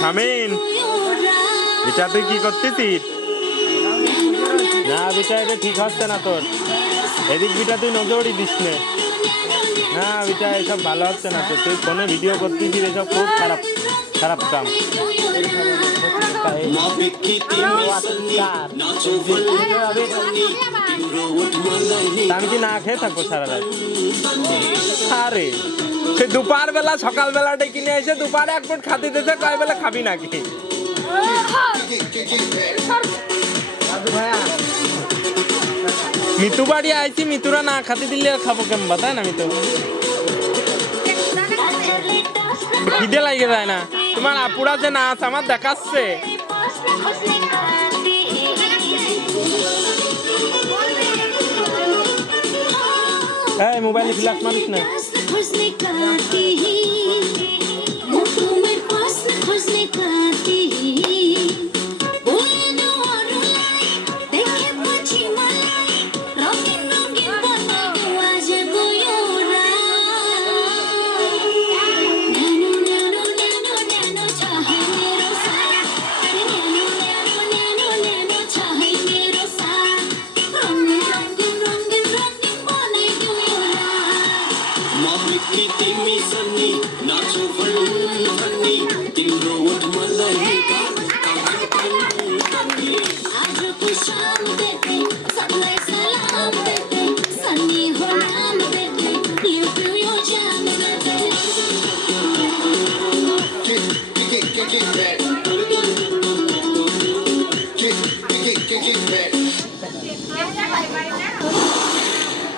শামিন, এটা তুই কি করতেছিস? না বিটা, এটা ঠিক হচ্ছে না তোর। এদিক বিটা তুই নজরই দিস না। না বিটা, এসব ভালো হচ্ছে না তো। তুই ফোনে ভিডিও করতেছিস, এসব খুব খারাপ খারাপ কাম। আমি কি না খেয়ে থাকবো সারা রাত? আরে সে দুপুর বেলা সকাল বেলা ডেকে নিয়ে এসে দুপুরে এক ফুট খাতে দিতে, কয় বেলা খাবি নাকি? মিতু বাড়ি আইছি, মিতুরা না খাতে দিলে খাবো কেমন তাই না? মিতু খিদে লাগে যায় না? তোমার আপুরা যে নাচ আমার দেখাচ্ছে। এই মোবাইলে ফ্ল্যাশ মারিস না।